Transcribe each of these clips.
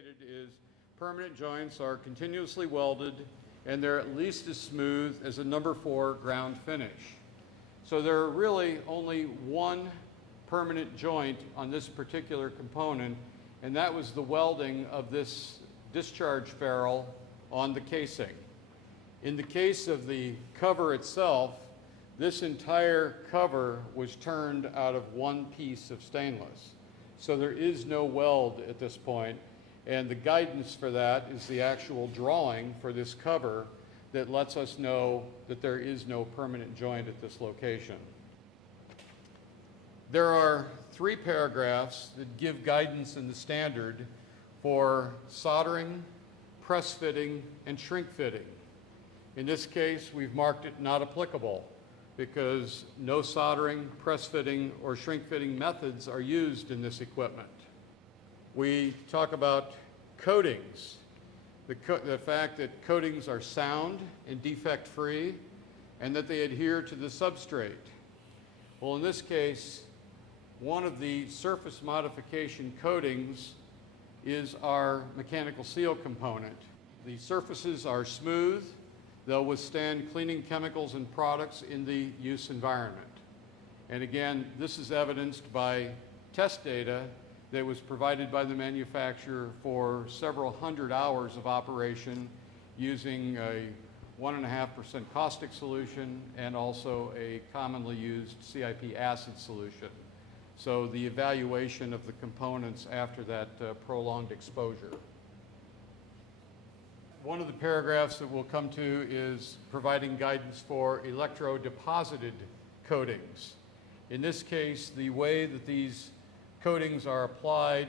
stated is permanent joints are continuously welded and they're at least as smooth as a number 4 ground finish. So there are really only one permanent joint on this particular component, and that was the welding of this discharge ferrule on the casing. In the case of the cover itself, this entire cover was turned out of one piece of stainless. So there is no weld at this point, and the guidance for that is the actual drawing for this cover that lets us know that there is no permanent joint at this location. There are 3 paragraphs that give guidance in the standard for soldering, press fitting, and shrink fitting. In this case, we've marked it not applicable because no soldering, press fitting, or shrink fitting methods are used in this equipment. We talk about coatings, the fact that coatings are sound and defect-free, and that they adhere to the substrate. Well, in this case, one of the surface modification coatings is our mechanical seal component. The surfaces are smooth. They'll withstand cleaning chemicals and products in the use environment. And again, this is evidenced by test data that was provided by the manufacturer for several hundred hours of operation using a 1.5% caustic solution and also a commonly used CIP acid solution. So the evaluation of the components after that prolonged exposure. One of the paragraphs that we'll come to is providing guidance for electrodeposited coatings. In this case, the way that these coatings are applied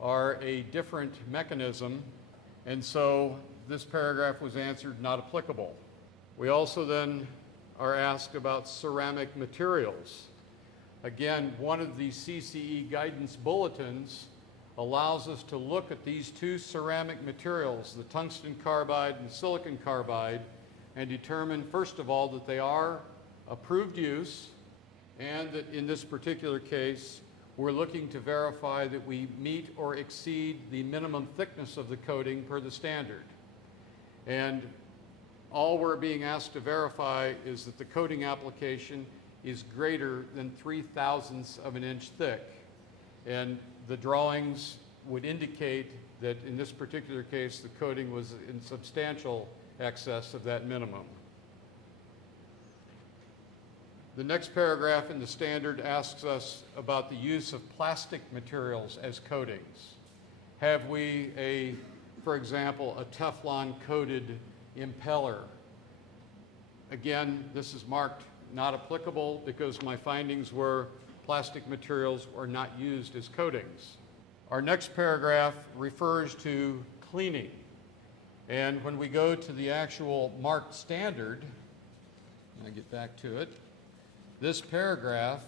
are a different mechanism, and so this paragraph was answered not applicable. We also then are asked about ceramic materials. Again, one of the CCE guidance bulletins allows us to look at these 2 ceramic materials, the tungsten carbide and silicon carbide, and determine, first of all, that they are approved use, and that in this particular case, we're looking to verify that we meet or exceed the minimum thickness of the coating per the standard. And all we're being asked to verify is that the coating application is greater than 0.003 of an inch thick. And the drawings would indicate that in this particular case, the coating was in substantial excess of that minimum. The next paragraph in the standard asks us about the use of plastic materials as coatings. Have we for example, a Teflon coated impeller? Again, this is marked not applicable because my findings were plastic materials were not used as coatings. Our next paragraph refers to cleaning. And when we go to the actual marked standard, I'll get back to it, this paragraph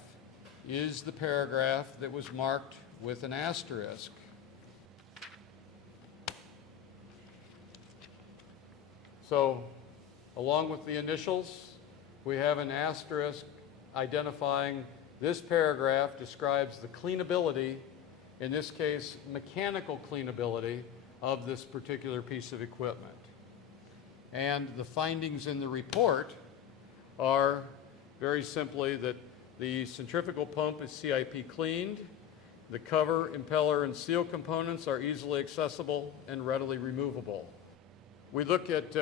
is the paragraph that was marked with an asterisk. So, along with the initials, we have an asterisk identifying this paragraph describes the cleanability, in this case, mechanical cleanability of this particular piece of equipment. And the findings in the report are very simply that the centrifugal pump is CIP cleaned, the cover, impeller, and seal components are easily accessible and readily removable. We look at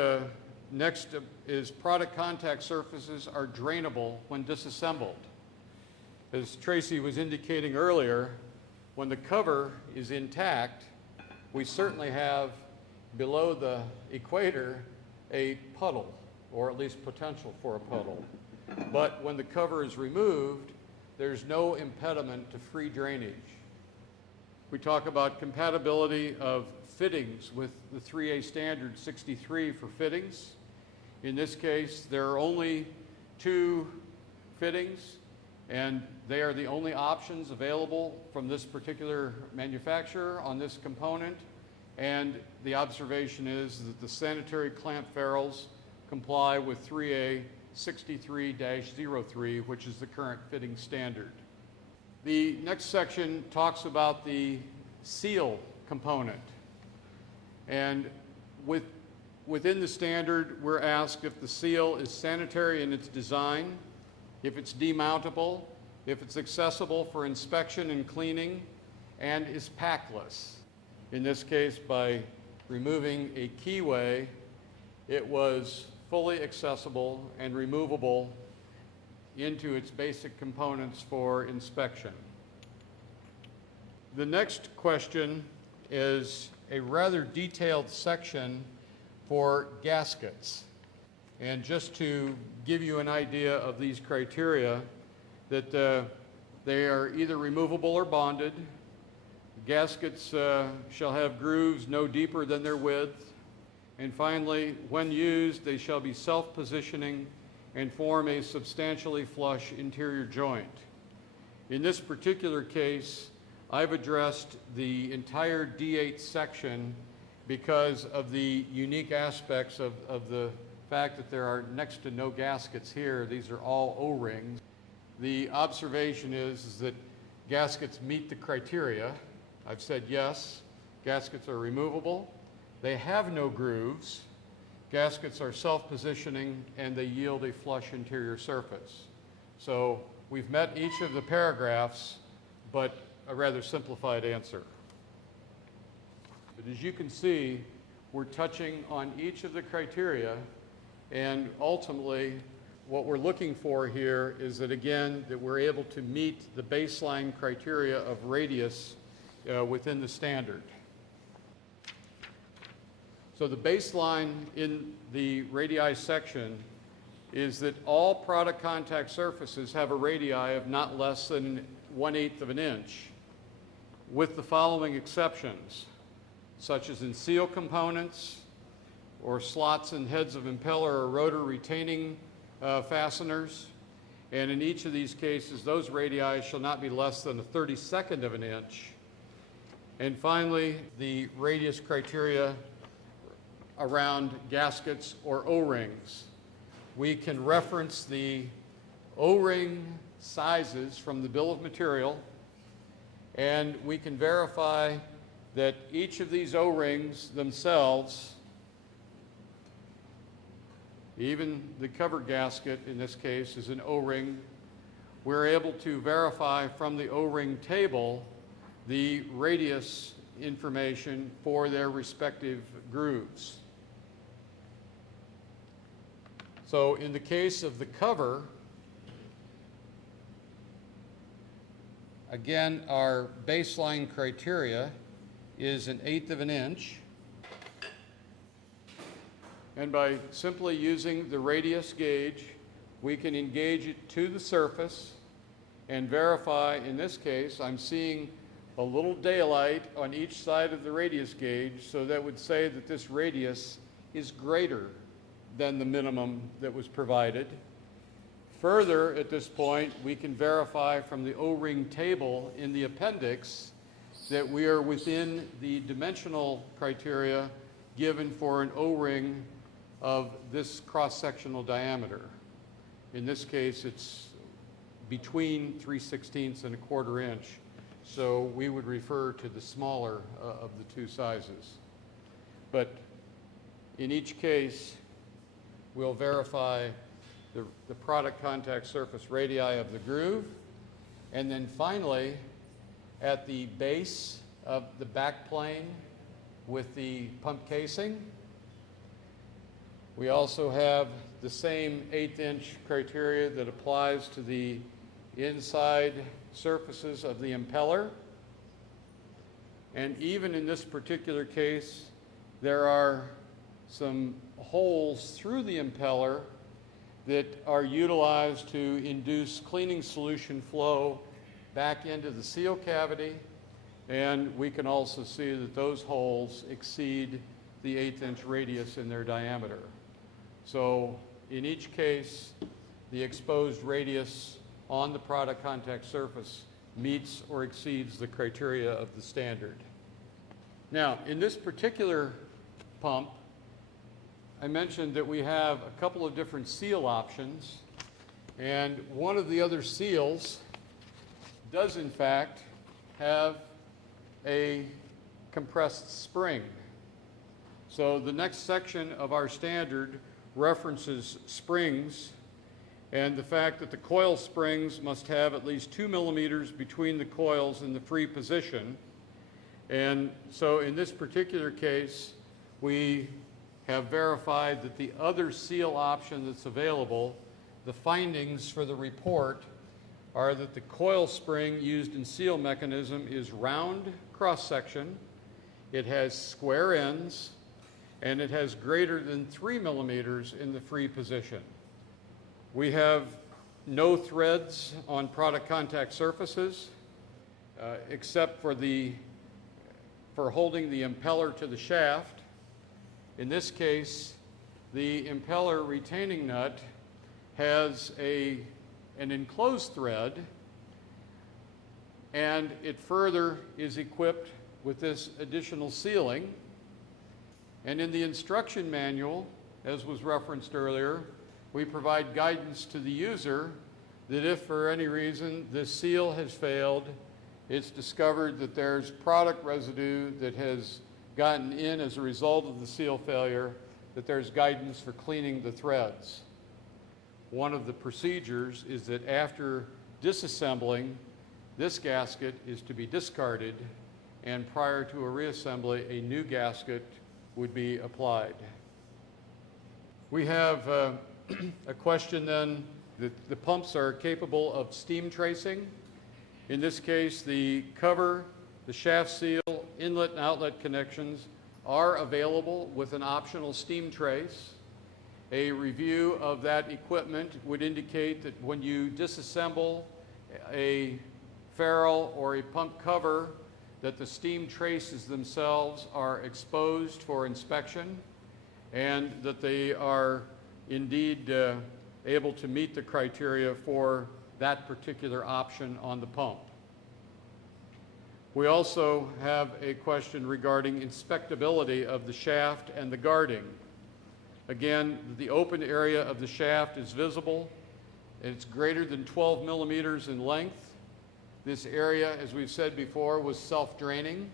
next is product contact surfaces are drainable when disassembled. As Tracy was indicating earlier, when the cover is intact, we certainly have below the equator a puddle, or at least potential for a puddle. But when the cover is removed, there's no impediment to free drainage. We talk about compatibility of fittings with the 3A standard 63 for fittings. In this case, there are only 2 fittings, and they are the only options available from this particular manufacturer on this component. And the observation is that the sanitary clamp ferrules comply with 3A 63-03, which is the current fitting standard. The next section talks about the seal component. And within the standard, we're asked if the seal is sanitary in its design, if it's demountable, if it's accessible for inspection and cleaning, and is packless. In this case, by removing a keyway, it was fully accessible and removable into its basic components for inspection. The next question is a rather detailed section for gaskets. And just to give you an idea of these criteria, that they are either removable or bonded. Gaskets shall have grooves no deeper than their width. And finally, when used, they shall be self-positioning and form a substantially flush interior joint. In this particular case, I've addressed the entire D8 section because of the unique aspects of the fact that there are next to no gaskets here. These are all O-rings. The observation is that gaskets meet the criteria. I've said yes, gaskets are removable. They have no grooves. Gaskets are self-positioning and they yield a flush interior surface. So we've met each of the paragraphs, but a rather simplified answer. But as you can see, we're touching on each of the criteria, and ultimately what we're looking for here is that, again, that we're able to meet the baseline criteria of radius within the standard. So the baseline in the radii section is that all product contact surfaces have a radii of not less than 1/8 of an inch, with the following exceptions, such as in seal components or slots and heads of impeller or rotor retaining fasteners. And in each of these cases, those radii shall not be less than 1/32 of an inch. And finally, the radius criteria around gaskets or O-rings. We can reference the O-ring sizes from the bill of material, and we can verify that each of these O-rings themselves, even the cover gasket in this case is an O-ring, we're able to verify from the O-ring table the radius information for their respective grooves. So in the case of the cover, again, our baseline criteria is 1/8 of an inch. And by simply using the radius gauge, we can engage it to the surface and verify. In this case, I'm seeing a little daylight on each side of the radius gauge, so that would say that this radius is greater than the minimum that was provided. Further, at this point, we can verify from the O-ring table in the appendix that we are within the dimensional criteria given for an O-ring of this cross-sectional diameter. In this case, it's between 3/16 and 1/4 inch. So we would refer to the smaller of the two sizes. But in each case, we'll verify the product contact surface radii of the groove. And then finally, at the base of the back plane with the pump casing, we also have the same 1/8 inch criteria that applies to the inside surfaces of the impeller. And even in this particular case, there are some holes through the impeller that are utilized to induce cleaning solution flow back into the seal cavity. And we can also see that those holes exceed the 1/8 inch radius in their diameter. So in each case, the exposed radius on the product contact surface meets or exceeds the criteria of the standard. Now, in this particular pump, I mentioned that we have a couple of different seal options, and one of the other seals does in fact have a compressed spring. So the next section of our standard references springs and the fact that the coil springs must have at least 2 millimeters between the coils in the free position. And so in this particular case, we have verified that the other seal option that's available, the findings for the report are that the coil spring used in seal mechanism is round cross-section, it has square ends, and it has greater than 3 millimeters in the free position. We have no threads on product contact surfaces, except for holding the impeller to the shaft. In this case, the impeller retaining nut has an enclosed thread, and it further is equipped with this additional sealing. And in the instruction manual, as was referenced earlier, we provide guidance to the user that if for any reason this seal has failed, it's discovered that there's product residue that has gotten in as a result of the seal failure, that there's guidance for cleaning the threads. One of the procedures is that after disassembling, this gasket is to be discarded, and prior to a reassembly, a new gasket would be applied. We have a question then that the pumps are capable of steam tracing. In this case, the cover, the shaft seal, inlet and outlet connections are available with an optional steam trace. A review of that equipment would indicate that when you disassemble a ferrule or a pump cover, that the steam traces themselves are exposed for inspection and that they are indeed able to meet the criteria for that particular option on the pump. We also have a question regarding inspectability of the shaft and the guarding. Again, the open area of the shaft is visible. It's greater than 12 millimeters in length. This area, as we've said before, was self-draining,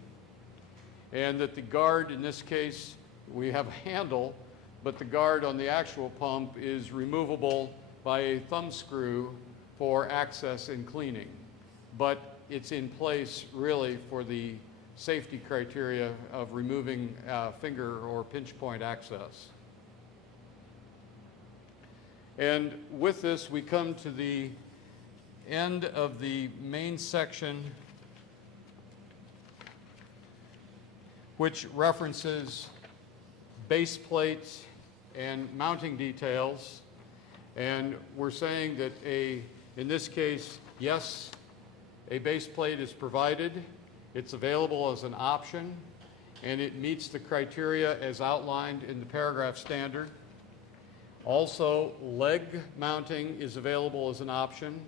and that the guard, in this case, we have a handle, but the guard on the actual pump is removable by a thumb screw for access and cleaning. But it's in place really for the safety criteria of removing finger or pinch point access. And with this, we come to the end of the main section, which references base plates and mounting details. And we're saying that in this case, yes, a base plate is provided. It's available as an option, and it meets the criteria as outlined in the paragraph standard. Also, leg mounting is available as an option.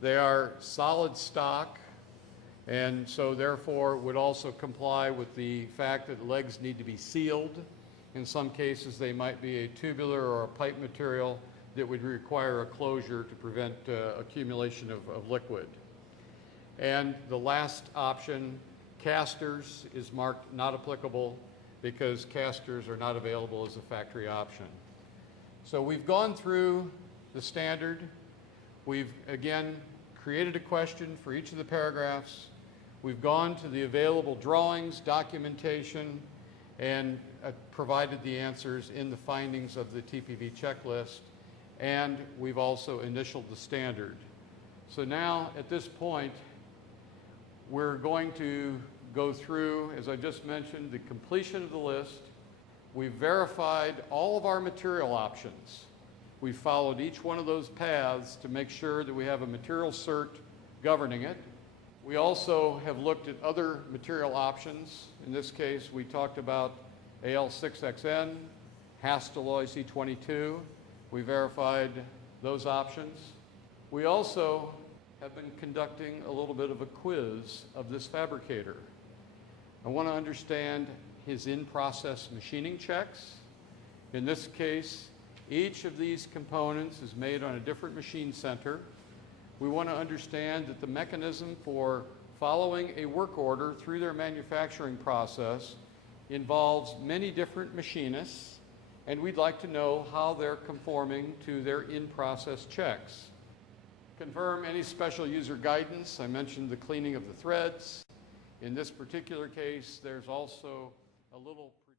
They are solid stock, and so therefore would also comply with the fact that legs need to be sealed. In some cases, they might be a tubular or a pipe material that would require a closure to prevent accumulation of liquid. And the last option, casters, is marked not applicable because casters are not available as a factory option. So we've gone through the standard. We've, again, created a question for each of the paragraphs. We've gone to the available drawings, documentation, and provided the answers in the findings of the TPV checklist. And we've also initialed the standard. So now, at this point, we're going to go through, as I just mentioned, the completion of the list. We've verified all of our material options. We've followed each one of those paths to make sure that we have a material cert governing it. We also have looked at other material options. In this case, we talked about AL6XN, Hastelloy C22. We verified those options. We also have been conducting a little bit of a quiz of this fabricator. I want to understand his in-process machining checks. In this case, each of these components is made on a different machine center. We want to understand that the mechanism for following a work order through their manufacturing process involves many different machinists, and we'd like to know how they're conforming to their in-process checks. Confirm any special user guidance. I mentioned the cleaning of the threads. In this particular case, there's also a little